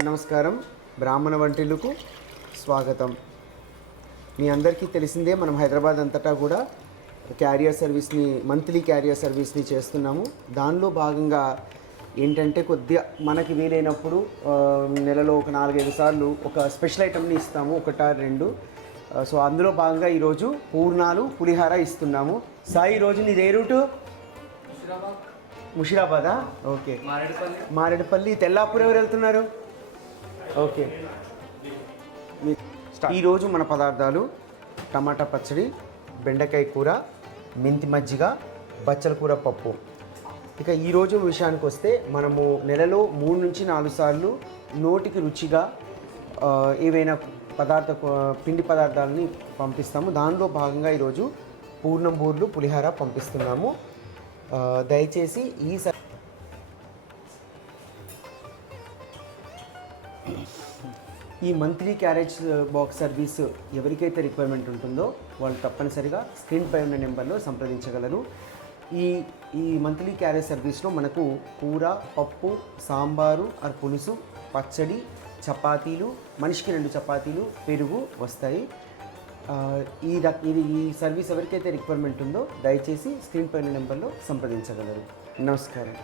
నమస్కారం. బ్రాహ్మణ వంటిల్లుకు స్వాగతం. మీ అందరికీ తెలిసిందే, మనం హైదరాబాద్ అంతటా కూడా క్యారియర్ సర్వీస్ని, మంత్లీ క్యారియర్ సర్వీస్ని చేస్తున్నాము. దానిలో భాగంగా ఏంటంటే కొద్దిగా మనకి వీలైనప్పుడు నెలలో ఒక 4-5 సార్లు ఒక స్పెషల్ ఐటమ్ని ఇస్తాము, 1-2. సో అందులో భాగంగా ఈరోజు పూర్ణాలు, పులిహార ఇస్తున్నాము. సాయి, ఈరోజు నీది ఏ రూటు? ముషిరాబాదా? ఓకే. మారేడుపల్లి. తెల్లాపూర్ ఎవరు వెళ్తున్నారు? ఓకే. ఈరోజు మన పదార్థాలు టమాటా పచ్చడి, బెండకాయ కూర, మెంతి మజ్జిగ, బచ్చల కూర పప్పు. ఇక ఈరోజు విషయానికి వస్తే, మనము నెలలో 3-4 సార్లు నోటికి రుచిగా ఏవైనా పిండి పదార్థాలని పంపిస్తాము. దానిలో భాగంగా ఈరోజు పూర్ణం బూర్లు, పులిహార పంపిస్తున్నాము. దయచేసి ఈ మంత్లీ క్యారేజ్ బాక్స్ సర్వీస్ ఎవరికైతే రిక్వైర్మెంట్ ఉంటుందో వాళ్ళు తప్పనిసరిగా స్క్రీన్ పై ఉన్న నెంబర్లో సంప్రదించగలరు. ఈ మంత్లీ క్యారేజ్ సర్వీస్లో మనకు కూర, పప్పు, సాంబారు ఆర్ పులుసు, పచ్చడి, చపాతీలు, మనిషికి 2 చపాతీలు, పెరుగు వస్తాయి. ఈ సర్వీస్ ఎవరికైతే రిక్వైర్మెంట్ ఉందో దయచేసి స్క్రీన్ పైన నెంబర్లో సంప్రదించగలరు. నమస్కారం.